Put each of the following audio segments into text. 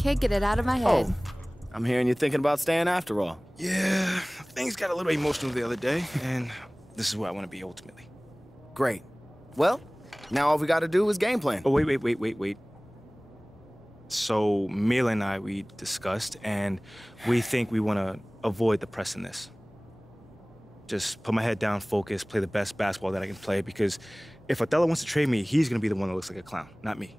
Can't get it out of my head. Oh, I'm hearing you're thinking about staying after all. Yeah, things got a little emotional the other day, and this is where I want to be ultimately. Great. Well, now all we gotta do is game plan. Oh, wait. So, Mila and I, we discussed, and we think we want to avoid the press in this. Just put my head down, focus, play the best basketball that I can play, because if Othello wants to trade me, he's going to be the one that looks like a clown, not me.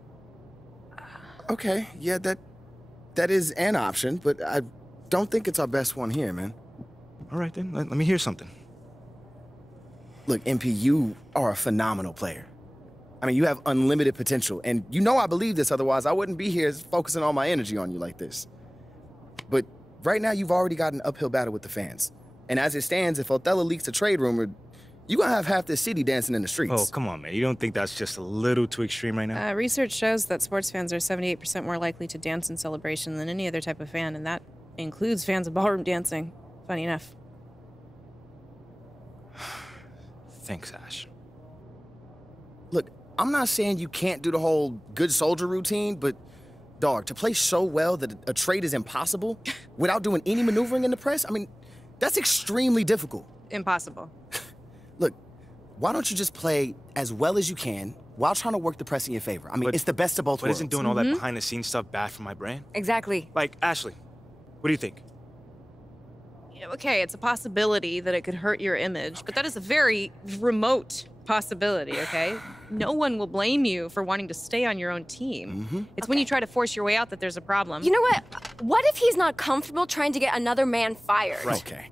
Okay, yeah, that is an option, but I don't think it's our best one here, man. All right, then. Let me hear something. Look, MP, you are a phenomenal player. I mean, you have unlimited potential, and you know I believe this, otherwise I wouldn't be here focusing all my energy on you like this. But right now, you've already got an uphill battle with the fans. And as it stands, if Othello leaks a trade rumor, you're gonna have half this city dancing in the streets. Oh, come on, man. You don't think that's just a little too extreme right now? Research shows that sports fans are 78% more likely to dance in celebration than any other type of fan, and that includes fans of ballroom dancing. Funny enough. Thanks, Ash. Look, I'm not saying you can't do the whole good soldier routine, but, dog, to play so well that a trade is impossible without doing any maneuvering in the press, I mean, that's extremely difficult. Impossible. Look, why don't you just play as well as you can while trying to work the press in your favor? I mean, it's the best of both worlds. But isn't doing all that behind-the-scenes stuff bad for my brand? Exactly. Like, Ashley, what do you think? Okay, it's a possibility that it could hurt your image, but that is a very remote possibility, okay? No one will blame you for wanting to stay on your own team. It's when you try to force your way out that there's a problem. You know what? What if he's not comfortable trying to get another man fired? Right. Okay.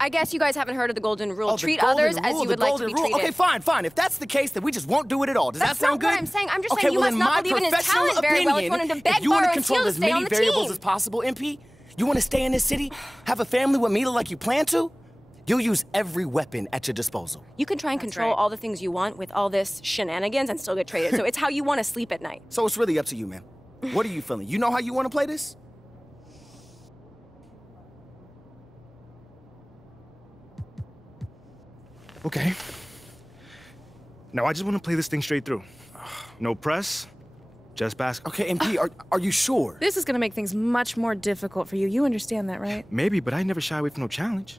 I guess you guys haven't heard of the golden rule. Oh, Treat golden others rule, as you would like to be treated. Okay, fine. If that's the case, then we just won't do it at all. Does that sound good? That's not what I'm saying. I'm just okay, saying you well, must not believe in his talent very well if you want him to beg, if you want borrow, to and control steal to as stay on many the variables team. as possible, MP, you want to stay in this city, have a family with Mila like you plan to, you'll use every weapon at your disposal. You can try and control all the things you want with all this shenanigans and still get traded. So it's how you want to sleep at night. So it's really up to you, man. What are you feeling? You know how you want to play this? Okay. Now, I just want to play this thing straight through. No press, just basketball. Okay, MP, are you sure? This is gonna make things much more difficult for you. You understand that, right? Maybe, but I never shy away from no challenge.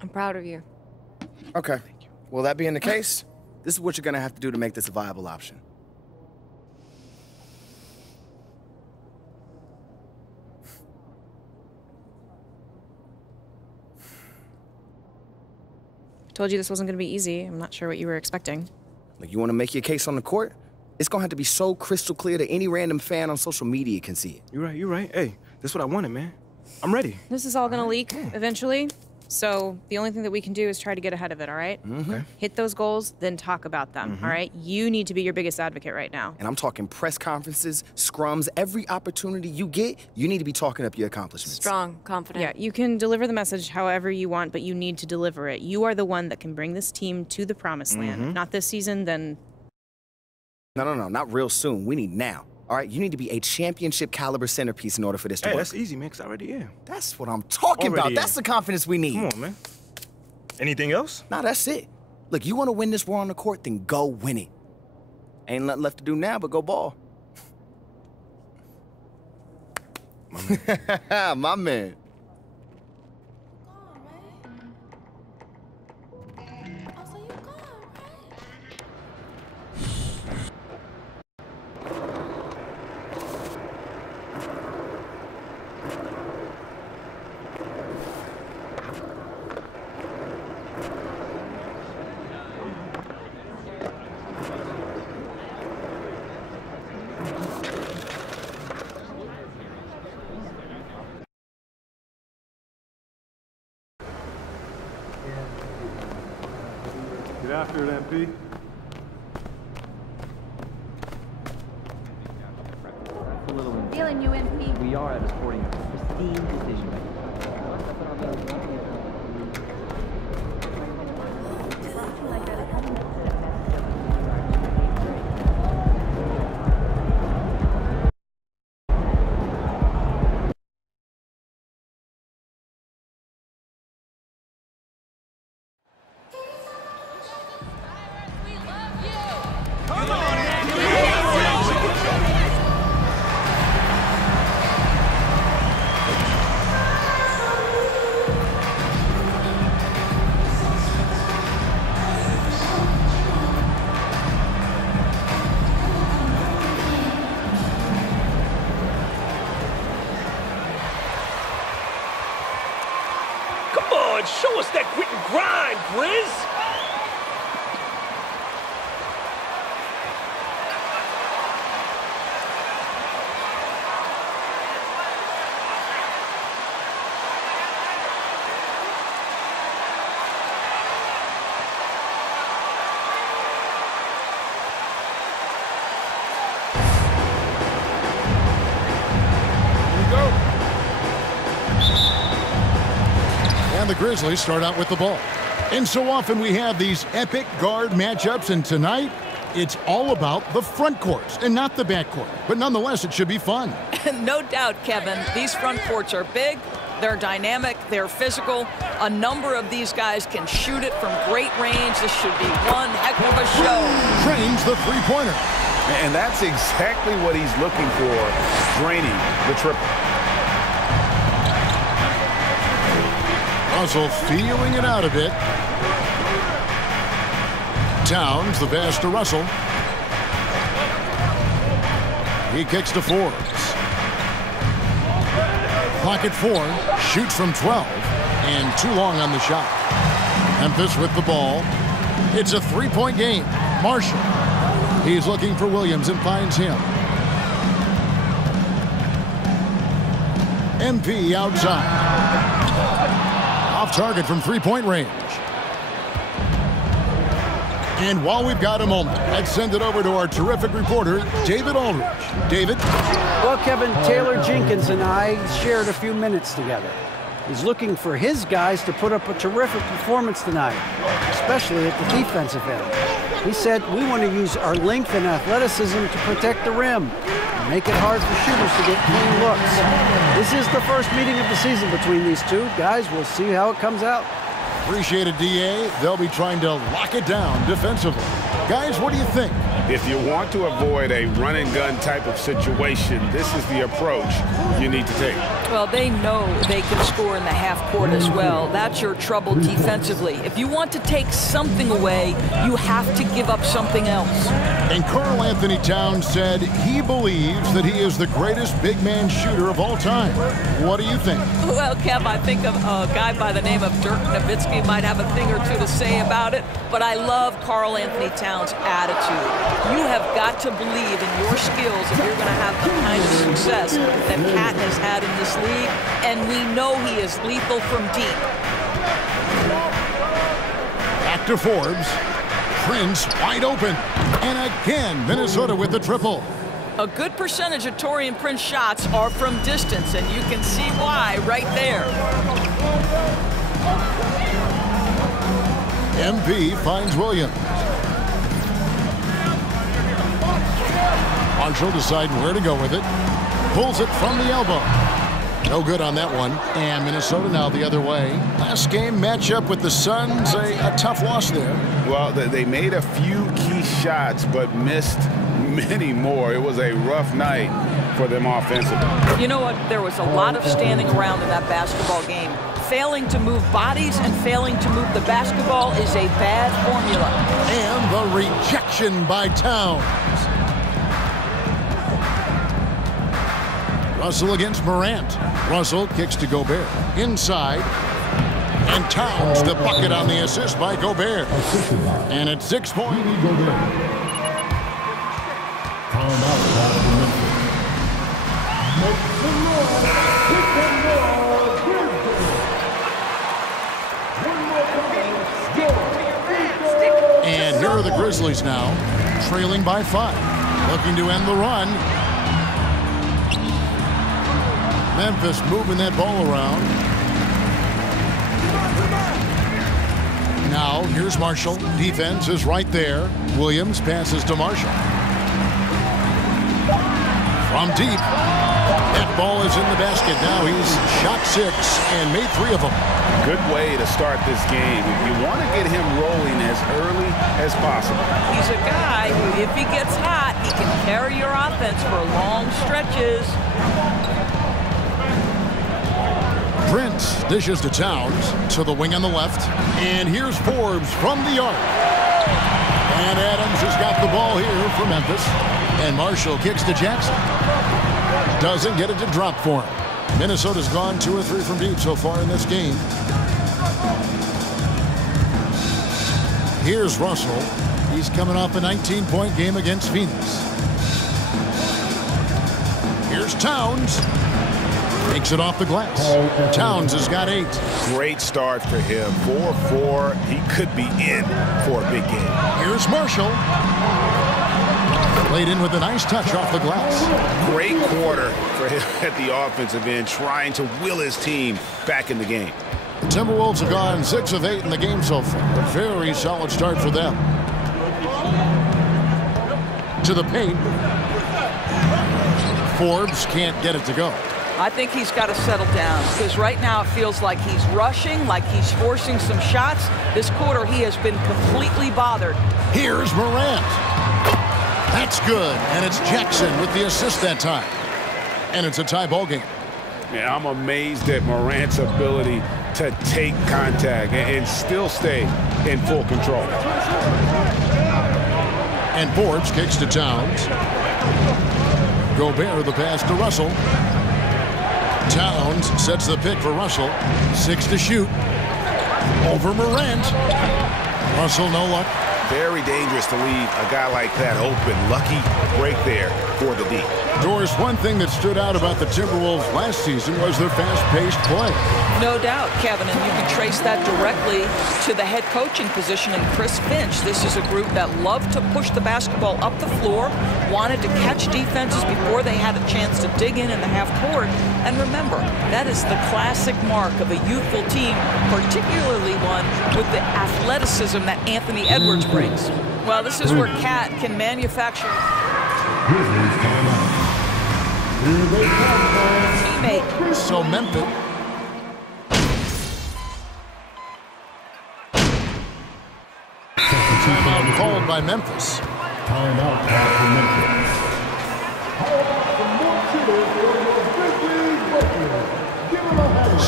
I'm proud of you. Okay. Well, that being the case, this is what you're gonna have to do to make this a viable option. Told you this wasn't gonna be easy. I'm not sure what you were expecting. Like, you want to make your case on the court? It's gonna have to be so crystal clear that any random fan on social media can see it. You're right. Hey, this is what I wanted, man. I'm ready. This is all gonna leak eventually. So the only thing that we can do is try to get ahead of it, all right? Okay. Hit those goals, then talk about them, all right? You need to be your biggest advocate right now. And I'm talking press conferences, scrums, every opportunity you get, you need to be talking up your accomplishments. Strong, confident. Yeah, you can deliver the message however you want, but you need to deliver it. You are the one that can bring this team to the promised land. If not this season, then... No, not real soon. We need now. All right, you need to be a championship caliber centerpiece in order for this to work. That's easy, man, 'cause I already am. That's what I'm talking about. That's the confidence we need. Come on, man. Anything else? Nah, that's it. Look, you want to win this war on the court, then go win it. Ain't nothing left to do now but go ball. My man. Get after it, MP. Feeling you, MP. We are at a sporting pristine decision. on, show us that grit and grind, Grizz. The Grizzlies start out with the ball. And so often we have these epic guard matchups, and tonight it's all about the front courts and not the back court. But nonetheless, it should be fun. No doubt, Kevin. These front courts are big, they're dynamic, they're physical. A number of these guys can shoot it from great range. This should be one heck of a show. Trains the three-pointer. And that's exactly what he's looking for, draining the triple. Russell feeling it out a bit. Towns the pass to Russell. He kicks to Forbes. Clock at 4. Shoots from 12. And too long on the shot. Memphis with the ball. It's a three-point game. Marshall. He's looking for Williams and finds him. MP outside. Off target from three-point range. And while we've got a moment, let's send it over to our terrific reporter, David Aldridge. David? Well, Kevin, Taylor Jenkins and I shared a few minutes together. He's looking for his guys to put up a terrific performance tonight, especially at the defensive end. He said, we want to use our length and athleticism to protect the rim. Make it hard for shooters to get clean looks. This is the first meeting of the season between these two. Guys, we'll see how it comes out. Appreciate it, DA. They'll be trying to lock it down defensively. Guys, what do you think? If you want to avoid a run-and-gun type of situation, this is the approach you need to take. Well, they know they can score in the half court as well. That's your trouble defensively. If you want to take something away, you have to give up something else. And Karl Anthony Towns said he believes that he is the greatest big man shooter of all time. What do you think? Well, Kev, I think of a guy by the name of Dirk Nowitzki might have a thing or two to say about it, but I love Karl Anthony Towns' attitude. You have got to believe in your skills if you're going to have the kind of success that Cat has had in this league, and we know he is lethal from deep. Back to Forbes. Prince wide open. And again, Minnesota with the triple. A good percentage of Taurean Prince shots are from distance, and you can see why right there. MP finds Williams. Marshall deciding where to go with it. Pulls it from the elbow. No good on that one. And Minnesota now the other way. Last game matchup with the Suns, a tough loss there. Well, they made a few key shots, but missed many more. It was a rough night for them offensively. You know what? There was a lot of standing around in that basketball game. Failing to move bodies and failing to move the basketball is a bad formula. And the rejection by Towns. Russell against Morant. Russell kicks to Gobert. Inside. And Towns the bucket on the assist by Gobert. And it's 6-point. And here are the Grizzlies now, trailing by 5. Looking to end the run. Memphis moving that ball around. Now, here's Marshall. Defense is right there. Williams passes to Marshall. From deep. That ball is in the basket. Now he's shot 6 and made 3 of them. Good way to start this game. You want to get him rolling as early as possible. He's a guy who, if he gets hot, he can carry your offense for long stretches. Prince dishes to Towns, to the wing on the left. And here's Forbes from the arc. And Adams has got the ball here for Memphis. And Marshall kicks to Jackson. Doesn't get it to drop for him. Minnesota's gone 2 or 3 from deep so far in this game. here's Russell. He's coming off a 19-point game against Phoenix. Here's Towns. Takes it off the glass. Towns has got 8. Great start for him. 4-4. He could be in for a big game. Here's Marshall. Played in with a nice touch off the glass. Great quarter for him at the offensive end, trying to will his team back in the game. The Timberwolves have gone 6 of 8 in the game so far. A very solid start for them. To the paint. Forbes can't get it to go. I think he's got to settle down because right now it feels like he's rushing, like he's forcing some shots. This quarter he has been completely bothered. Here's Morant. That's good, and it's Jackson with the assist that time. And it's a tie ball game. Yeah, I'm amazed at Morant's ability to take contact and still stay in full control. And Forbes kicks to Towns. Gobert the pass to Russell. Towns sets the pick for Russell. 6 to shoot. Over Morant. Russell no luck. Very dangerous to leave a guy like that open. Lucky break there for the D. Doris, one thing that stood out about the Timberwolves last season was their fast-paced play. No doubt, Kevin, and you can trace that directly to the head coaching position in Chris Finch. This is a group that loved to push the basketball up the floor, wanted to catch defenses before they had a chance to dig in the half court. And remember, that is the classic mark of a youthful team, particularly one with the athleticism that Anthony Edwards brings. Well, this is where Cat can manufacture teammate. So Memphis. Timeout called by Memphis. Timeout called for Memphis.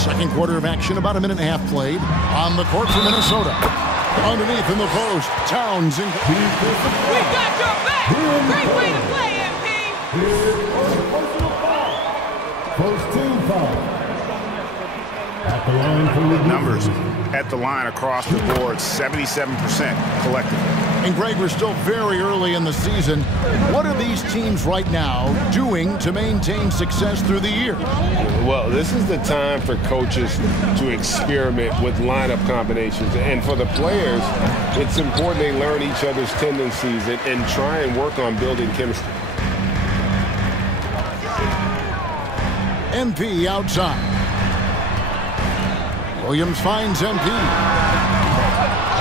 Second quarter of action, about a minute and a half played. On the court for Minnesota. Underneath in the post, Towns. We got your back! Great way to play, MP! First team foul. At the line for numbers at the line across the board, 77% collectively. And Greg, we're still very early in the season. What are these teams right now doing to maintain success through the year? Well, this is the time for coaches to experiment with lineup combinations. And for the players, it's important they learn each other's tendencies and try and work on building chemistry. MP outside. Williams finds MP.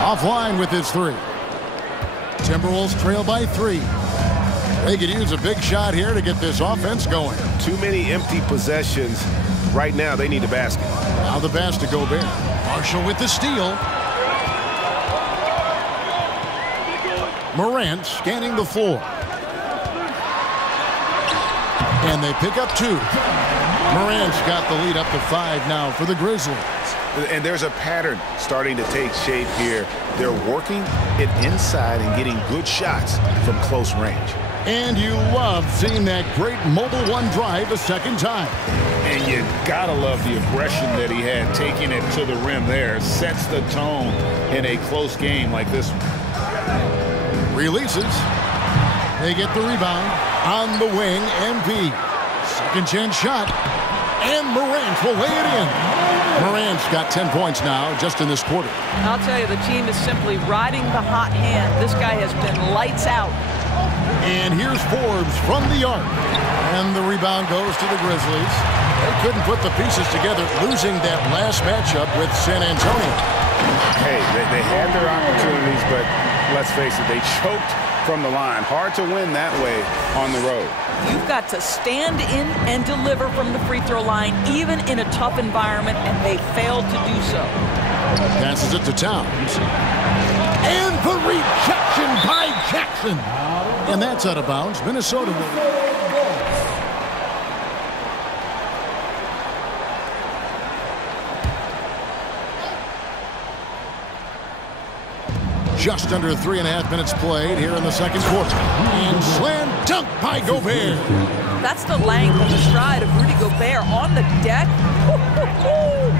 Offline with his 3. Timberwolves trail by 3. They could use a big shot here to get this offense going. Too many empty possessions. Right now, they need a basket. Now the pass to Gobert. Marshall with the steal. Morant scanning the floor. And they pick up 2. Morant's got the lead up to 5 now for the Grizzlies. And there's a pattern starting to take shape here. They're working it inside and getting good shots from close range. And you love seeing that great mobile one drive a second time. And you gotta love the aggression that he had taking it to the rim there. Sets the tone in a close game like this one. Releases. They get the rebound. On the wing, MP. Second chance shot. And Morant will lay it in. Morant's got 10 points now just in this quarter. I'll tell you, the team is simply riding the hot hand. This guy has been lights out. And here's Forbes from the arc. And the rebound goes to the Grizzlies. They couldn't put the pieces together, losing that last matchup with San Antonio. Hey, they had their opportunities, but let's face it, they choked from the line. Hard to win that way on the road. You've got to stand in and deliver from the free throw line, even in a tough environment, and they failed to do so. Passes it to Towns. And the rejection by Jackson. And that's out of bounds. Minnesota will. Just under 3.5 minutes played here in the second quarter. And slam dunk by Gobert. That's the length and the stride of Rudy Gobert on the deck.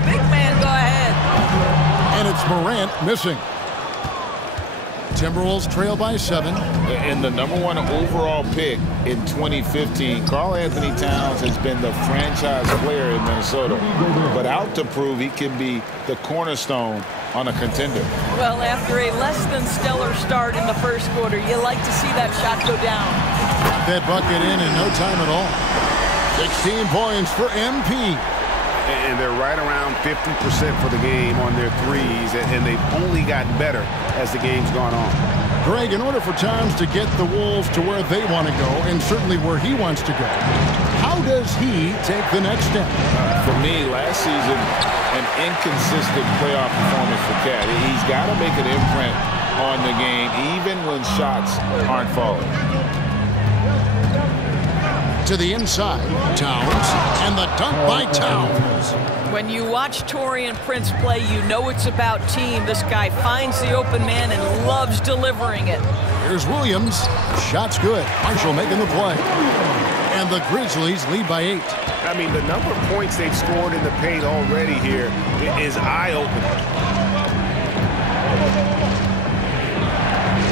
Big man, go ahead. And it's Morant missing. Timberwolves trail by 7. And the #1 overall pick in 2015, Karl Anthony Towns has been the franchise player in Minnesota, but out to prove he can be the cornerstone on a contender. Well, after a less than stellar start in the first quarter, you like to see that shot go down. Got that bucket in no time at all. 16 points for MP. And they're right around 50% for the game on their threes, and they've only gotten better as the game's gone on. Greg, in order for Towns to get the Wolves to where they want to go, and certainly where he wants to go, how does he take the next step? For me, last season, an inconsistent playoff performance for Cat. He's got to make an imprint on the game, even when shots aren't falling. To the inside, Towns, and the dunk by Towns. When you watch Taurean Prince play, you know it's about team. This guy finds the open man and loves delivering it. Here's Williams. Shot's good. Marshall making the play. And the Grizzlies lead by 8. I mean, the number of points they've scored in the paint already here is eye-opening.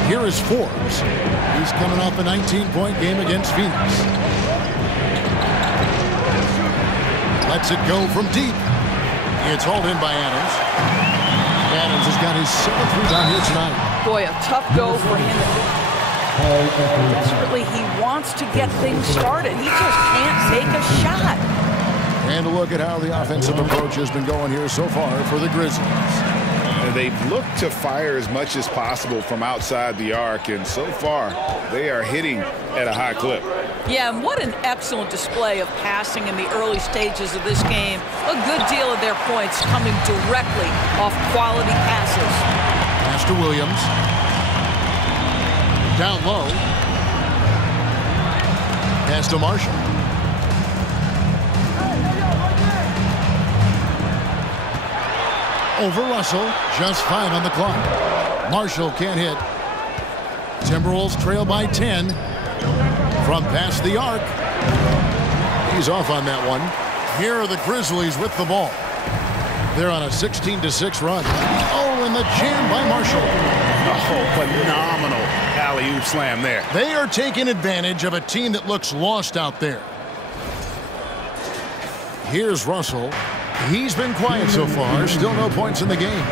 Here is Forbes. He's coming off a 19-point game against Phoenix. Lets it go from deep. It's hauled in by Adams. Adams has got his 7th rebound here tonight. Boy, a tough go for him. Desperately, he wants to get things started. He just can't make a shot. And a look at how the offensive approach has been going here so far for the Grizzlies. And they've looked to fire as much as possible from outside the arc, and so far, they are hitting at a high clip. Yeah, and what an excellent display of passing in the early stages of this game. A good deal of their points coming directly off quality passes. Pass to Williams. Down low. Pass to Marshall. Over Russell. Just 5 on the clock. Marshall can't hit. Timberwolves trail by 10. From past the arc. He's off on that one. Here are the Grizzlies with the ball. They're on a 16-6 run. Oh, and the jam by Marshall. Oh, phenomenal alley-oop slam there. They are taking advantage of a team that looks lost out there. Here's Russell. He's been quiet so far. Still no points in the game.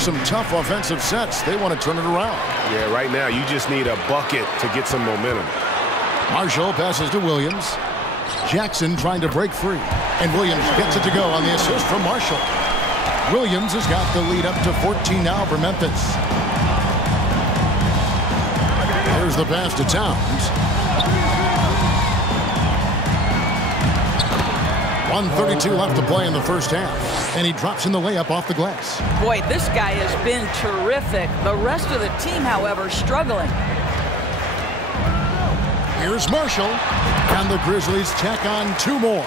Some tough offensive sets. They want to turn it around. Yeah, right now you just need a bucket to get some momentum. Marshall passes to Williams. Jackson trying to break free. And Williams gets it to go on the assist from Marshall. Williams has got the lead up to 14 now for Memphis. Here's the pass to Towns. 1:32 left to play in the first half. And he drops in the layup off the glass. Boy, this guy has been terrific. The rest of the team, however, struggling. Here's Marshall. And the Grizzlies tack on 2 more.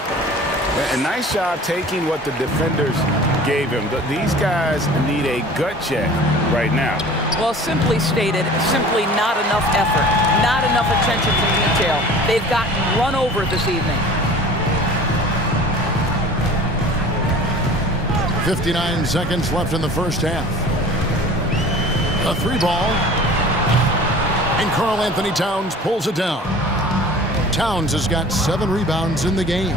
A nice job taking what the defenders gave him. These guys need a gut check right now. Well, simply stated, simply not enough effort. Not enough attention to detail. They've gotten run over this evening. 59 seconds left in the first half. A 3 ball. And Karl Anthony Towns pulls it down. Towns has got 7 rebounds in the game.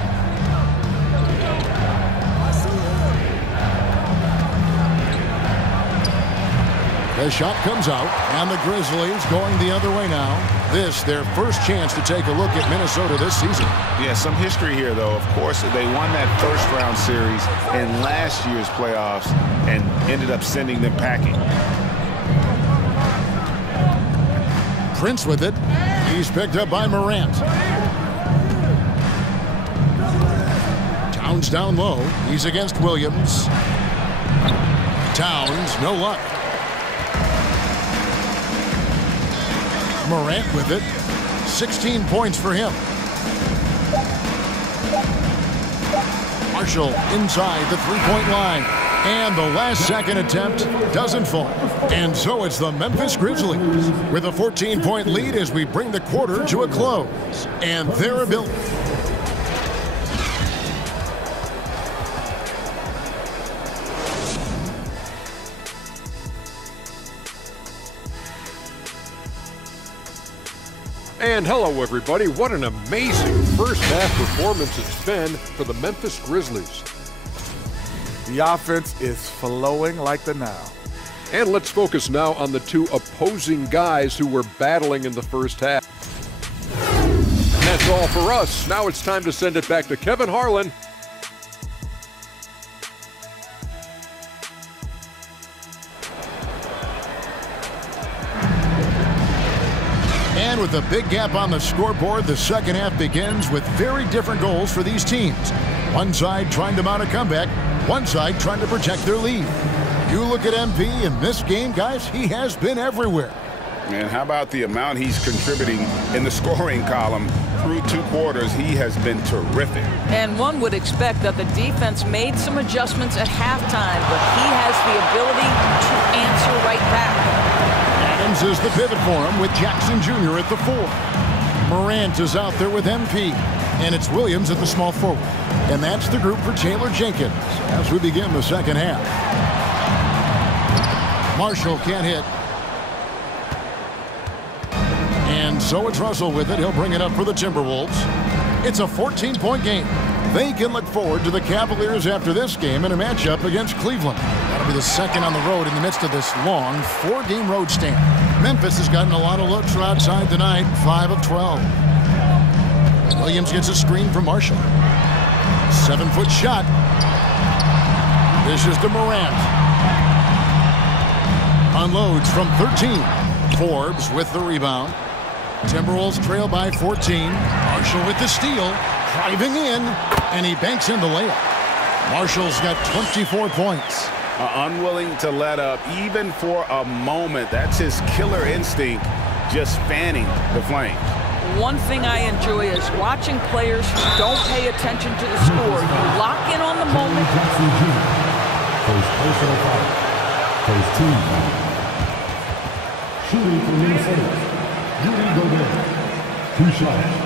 The shot comes out, and the Grizzlies going the other way now. This, their first chance to take a look at Minnesota this season. Yeah, some history here, though. Of course, they won that first-round series in last year's playoffs and ended up sending them packing. Prince with it. He's picked up by Morant. Towns down low. He's against Williams. Towns, no luck. Morant with it. 16 points for him. Marshall inside the 3-point line. And the last second attempt doesn't fall. And so it's the Memphis Grizzlies with a 14-point lead as we bring the quarter to a close. And their ability. And hello, everybody. What an amazing first half performance it's been for the Memphis Grizzlies. The offense is flowing like the Nile. And let's focus now on the two opposing guys who were battling in the first half. And that's all for us. Now it's time to send it back to Kevin Harlan. And with a big gap on the scoreboard, the second half begins with very different goals for these teams. One side trying to mount a comeback, one side trying to protect their lead. You look at MP in this game, guys, he has been everywhere. And how about the amount he's contributing in the scoring column? Through 2 quarters, he has been terrific. And one would expect that the defense made some adjustments at halftime, but he has the ability to answer right back. Adams is the pivot for him with Jackson Jr. at the 4. Morant is out there with MP. And it's Williams at the small forward. And that's the group for Taylor Jenkins as we begin the second half. Marshall can't hit. And so it's Russell with it. He'll bring it up for the Timberwolves. It's a 14-point game. They can look forward to the Cavaliers after this game in a matchup against Cleveland. That'll be the second on the road in the midst of this long 4-game road stand. Memphis has gotten a lot of looks from outside tonight, 5 of 12. Williams gets a screen from Marshall. 7-foot shot. This is to Morant. Unloads from 13. Forbes with the rebound. Timberwolves trail by 14. Marshall with the steal. Driving in. And he banks in the layup. Marshall's got 24 points. Unwilling to let up even for a moment. That's his killer instinct, just fanning the flames. One thing I enjoy is watching players who don't pay attention to the score. You lock in on the moment. First personal foul. First team foul. Shooting for Minnesota, Rudy Gobert. 2 shots.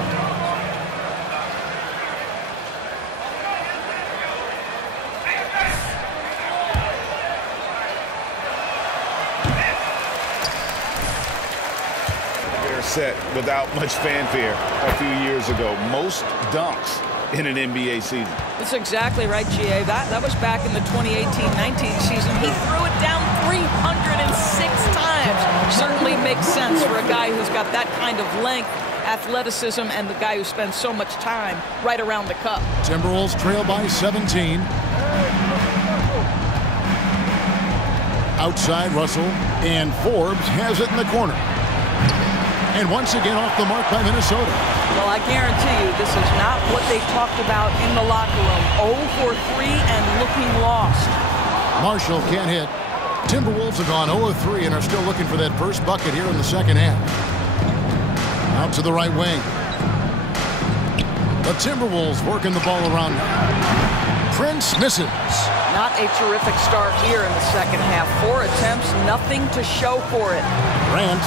Set without much fanfare a few years ago. Most dunks in an NBA season. That's exactly right, GA. That was back in the 2018-19 season. He threw it down 306 times. Certainly makes sense for a guy who's got that kind of length, athleticism, and the guy who spends so much time right around the cup. Timberwolves trail by 17. Outside Russell, and Forbes has it in the corner. And once again off the mark by Minnesota. Well, I guarantee you this is not what they talked about in the locker room. 0 for 3 and looking lost. Marshall can't hit. Timberwolves have gone 0 of 3 and are still looking for that first bucket here in the second half. Out to the right wing. The Timberwolves working the ball around now. Prince misses. Not a terrific start here in the second half. 4 attempts, nothing to show for it. Grant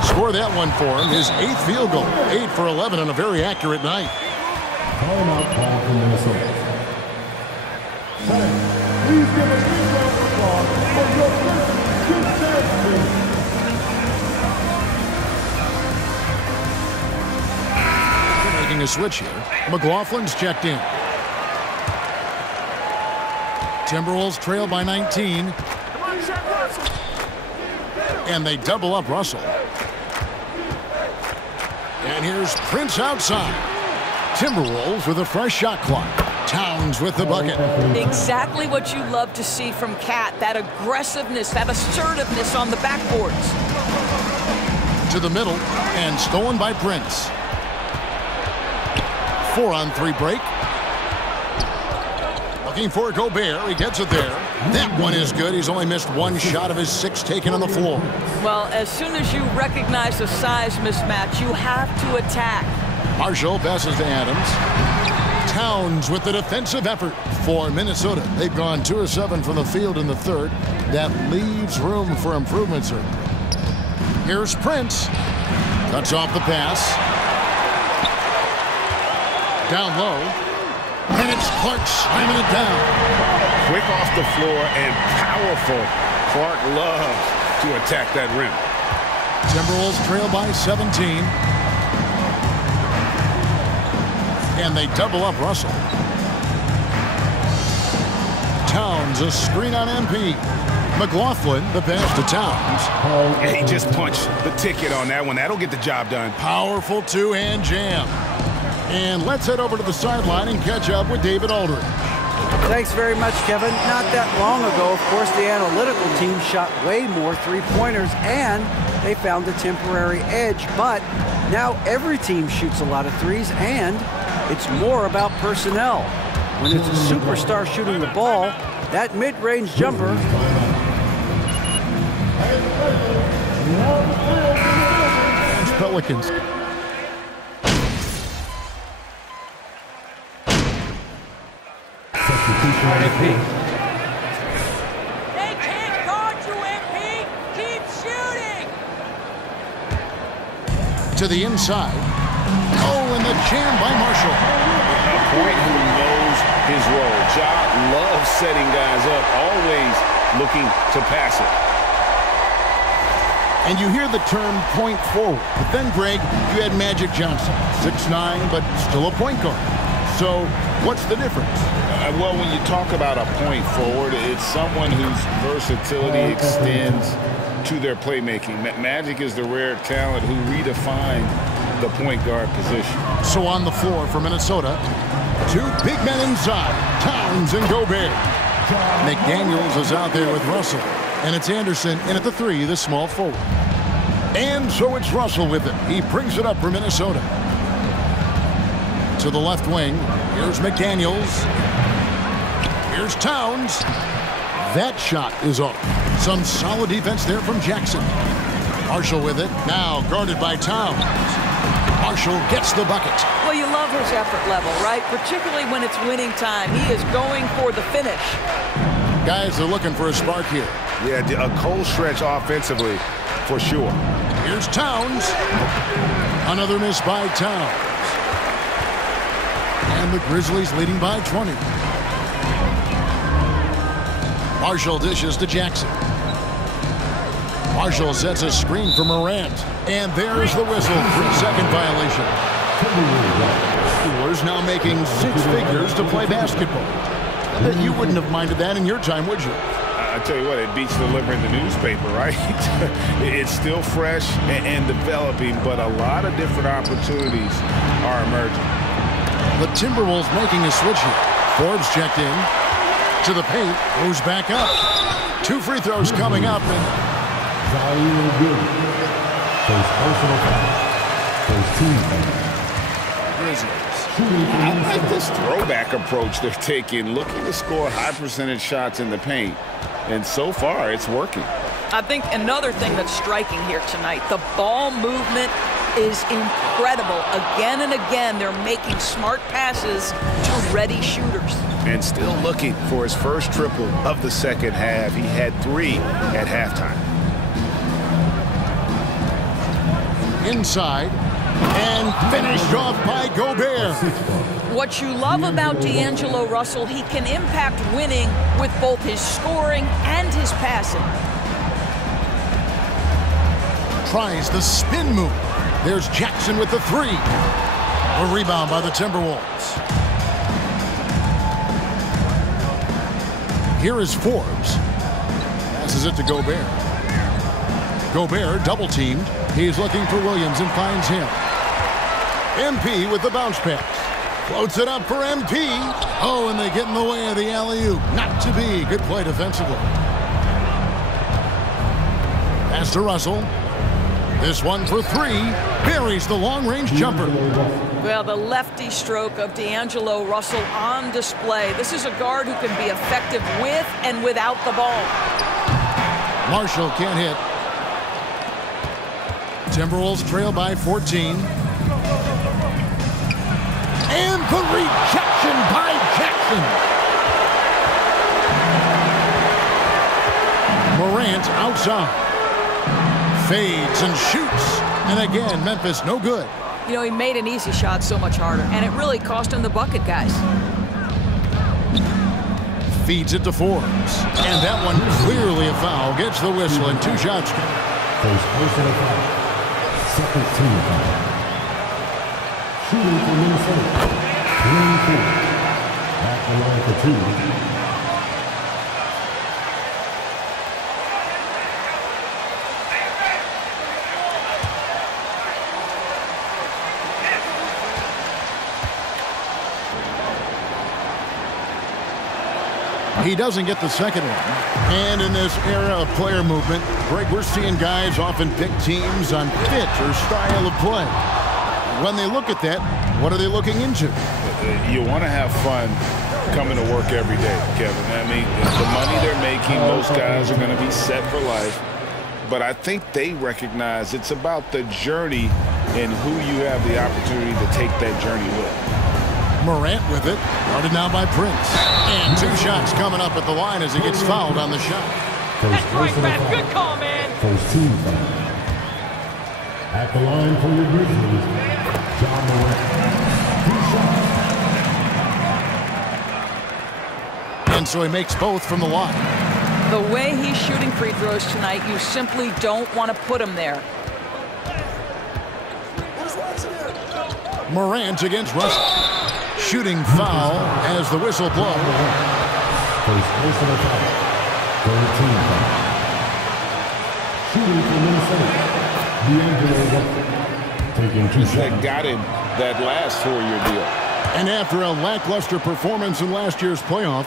score that one for him. His 8th field goal. 8 for 11 on a very accurate night. Timeout call from Minnesota. Please give a big round of applause for your first good dance team. Making a switch here. McLaughlin's checked in. Timberwolves trail by 19. And they double up Russell. And here's Prince outside. Timberwolves with a fresh shot clock. Towns with the bucket. Exactly what you love to see from Cat. That aggressiveness, that assertiveness on the backboards. To the middle and stolen by Prince. 4-on-3 break. Looking for Gobert. He gets it there. That one is good. He's only missed 1 shot of his 6 taken on the floor. Well, as soon as you recognize the size mismatch, you have to attack. Marshall passes to Adams. Towns with the defensive effort for Minnesota. They've gone 2 of 7 from the field in the third. That leaves room for improvement, sir. Here's Prince. Cuts off the pass. Down low. And it's Clark slamming it down. Quick off the floor and powerful. Clark loves to attack that rim. Timberwolves trail by 17. And they double up Russell. Towns, a screen on MP. McLaughlin, the pass to Towns. And he just punched the ticket on that one. That'll get the job done. Powerful two-hand jam. And let's head over to the sideline and catch up with David Aldridge. Thanks very much, Kevin. Not that long ago, of course, the analytical team shot way more three-pointers, and they found a temporary edge. But now every team shoots a lot of threes, and it's more about personnel. When it's a superstar shooting the ball, that mid-range jumper Pelicans. They can't guard you, MP. Keep shooting. To the inside. Oh, and the jam by Marshall. A point who knows his role. Ja loves setting guys up, always looking to pass it. And you hear the term point forward. But then, Greg, you had Magic Johnson, 6'9", but still a point guard. So what's the difference? Well, when you talk about a point forward, it's someone whose versatility extends to their playmaking. Magic is the rare talent who redefined the point guard position. So on the floor for Minnesota, two big men inside, Towns and Gobert. McDaniels is out there with Russell. And it's Anderson in at the three, the small forward. And so it's Russell with it. He brings it up for Minnesota. To the left wing, here's McDaniels. Here's Towns. That shot is off. Some solid defense there from Jackson. Marshall with it, now guarded by Towns. Marshall gets the bucket. Well, you love his effort level, right? Particularly when it's winning time. He is going for the finish. Guys are looking for a spark here. Yeah, a cold stretch offensively, for sure. Here's Towns. Another miss by Towns. And the Grizzlies leading by 20. Marshall dishes to Jackson. Marshall sets a screen for Morant. And there's the whistle. 3-second violation. Steelers now making 6 figures to play basketball. I bet you wouldn't have minded that in your time, would you? I tell you what, it beats delivering the newspaper, right? It's still fresh and developing, but a lot of different opportunities are emerging. The Timberwolves making a switch here. Forbes checked in. To the paint. Goes back up. 2 free throws coming up. And I like this throwback approach they're taking, looking to score high percentage shots in the paint. And so far, it's working. I think another thing that's striking here tonight, the ball movement is incredible. Again and again, they're making smart passes to ready shooters. And still looking for his first triple of the second half. He had 3 at halftime. Inside. And finished off by Gobert. What you love about D'Angelo Russell, he can impact winning with both his scoring and his passing. Tries the spin move. There's Jackson with the 3. A rebound by the Timberwolves. Here is Forbes. Passes it to Gobert. Gobert double teamed. He's looking for Williams and finds him. MP with the bounce pass. Floats it up for MP. Oh, and they get in the way of the alley-oop. Not to be. Good play defensively. Pass to Russell. This one for 3. Buries the long-range jumper. Well, the lefty stroke of D'Angelo Russell on display. This is a guard who can be effective with and without the ball. Marshall can't hit. Timberwolves trail by 14. And the rejection by Jackson. Morant outside. Fades and shoots. And again, Memphis no good. You know, he made an easy shot so much harder, and it really cost him the bucket, guys. Feeds it to Forbes. And that one clearly a foul. Gets the whistle and 2 shots. First personal foul. Second team foul. Shooting for Minnesota. At the line for 2. He doesn't get the second one. And in this era of player movement, Greg, we're seeing guys often pick teams on fit or style of play. When they look at that, what are they looking into? You want to have fun coming to work every day, Kevin. I mean, the money they're making, most guys are going to be set for life. But I think they recognize it's about the journey and who you have the opportunity to take that journey with. Morant with it, guarded now by Prince. And 2 shots coming up at the line as he gets fouled on the shot. That's right, man. Good call, man. First team foul. At the line for your Grizzlies, John Morant. 2 shots. And so he makes both from the line. The way he's shooting free throws tonight, you simply don't want to put him there. Morant against Russell. Shooting foul as the whistle blows. First personal foul. Third team foul. Shooting for Minnesota, D'Angelo Russell. Taking 2 shots. That got him that last 4-year deal. And after a lackluster performance in last year's playoff,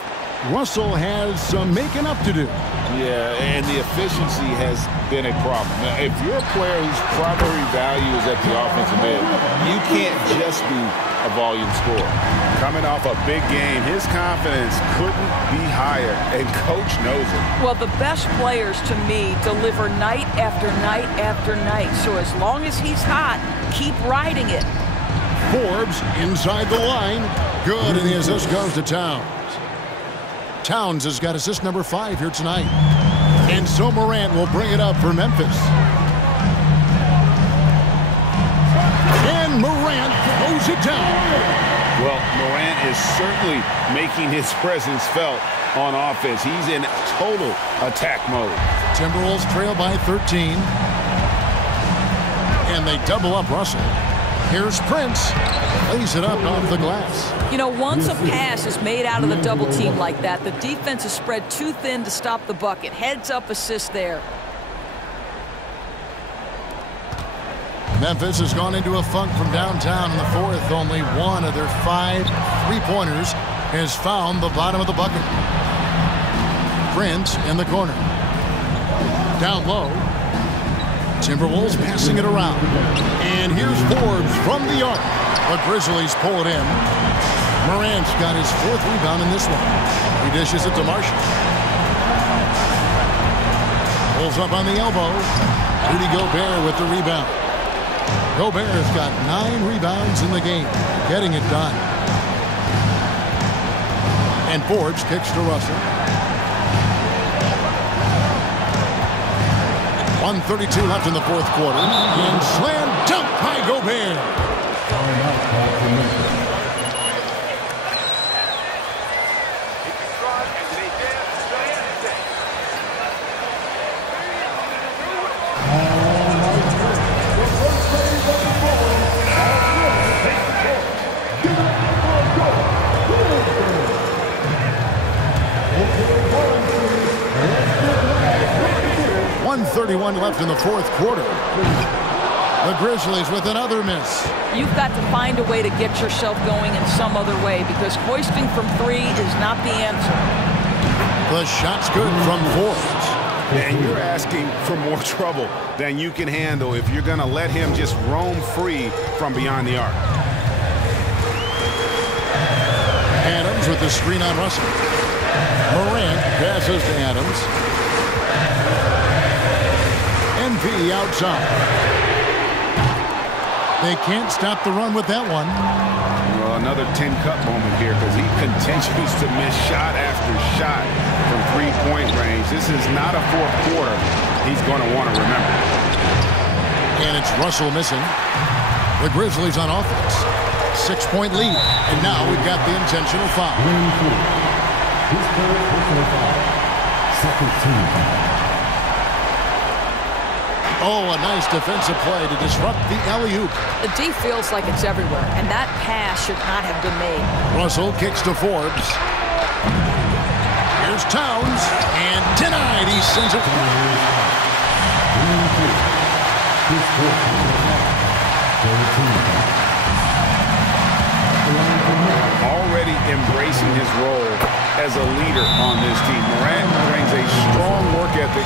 Russell has some making up to do. Yeah, and the efficiency has been a problem. Now, if you're a player whose primary value is at the offensive end, you can't just be a volume scorer. Coming off a big game, his confidence couldn't be higher, and coach knows it. Well, the best players to me deliver night after night after night. So as long as he's hot, keep riding it. Forbes inside the line. Good, and the assist goes to Towns. Towns has got assist number 5 here tonight. And so Morant will bring it up for Memphis. And Morant throws it down. Well, Morant is certainly making his presence felt on offense. He's in total attack mode. Timberwolves trail by 13. And they double up Russell. Here's Prince. Lays it up off the glass. You know, once a pass is made out of the double team like that, the defense is spread too thin to stop the bucket. Heads up assist there. Memphis has gone into a funk from downtown in the 4th. Only one of their 5 3-pointers has found the bottom of the bucket. Prince in the corner. Down low. Timberwolves passing it around. And here's Forbes from the arc. The Grizzlies pull it in. Morant's got his 4th rebound in this one. He dishes it to Marshall. Pulls up on the elbow. Rudy Gobert with the rebound. Gobert has got 9 rebounds in the game, getting it done. And Forbes kicks to Russell. 1:32 left in the 4th quarter. And slam dunk by Gobert. Timeout call for Memphis. .31 left in the 4th quarter. The Grizzlies with another miss. You've got to find a way to get yourself going in some other way because hoisting from 3 is not the answer. The shot's good from Forbes. And you're asking for more trouble than you can handle if you're going to let him just roam free from beyond the arc. Adams with the screen on Russell. Morant passes to Adams. MP outside. They can't stop the run with that one. Well, another tin cup moment here because he continues to miss shot after shot from 3-point range. This is not a 4th quarter he's going to want to remember. And it's Russell missing. The Grizzlies on offense. 6-point lead. And now we've got the intentional foul. His third personal foul. Second team foul. Oh, a nice defensive play to disrupt the alley-oop. The D feels like it's everywhere, and that pass should not have been made. Russell kicks to Forbes. Here's Towns, and denied. He sends it. Already embracing his role as a leader on this team. Morant brings a strong work ethic.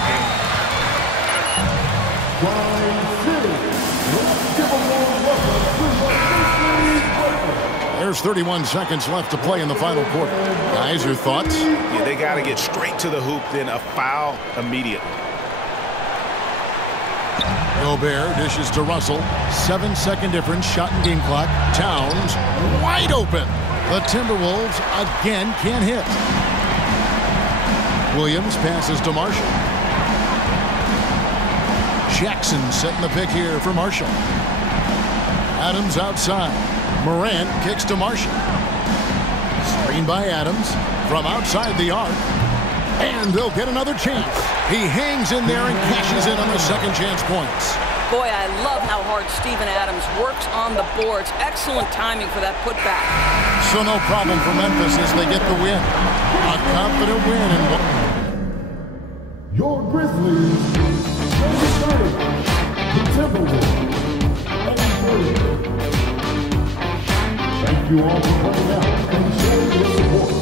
There's 31 seconds left to play in the final quarter. Guys, your thoughts? Yeah, they got to get straight to the hoop, then a foul immediately. Gobert dishes to Russell. 7-second difference, shot and game clock. Towns wide open. The Timberwolves again can't hit. Williams passes to Marshall. Jackson setting the pick here for Marshall. Adams outside. Morant kicks to Marshall. Screen by Adams from outside the arc. And they'll get another chance. He hangs in there and cashes in on the second chance points. Boy, I love how hard Steven Adams works on the boards. Excellent timing for that putback. So no problem for Memphis as they get the win. A confident win. Your Grizzlies, the Timberwolves. Thank you all for playing out and showing your support.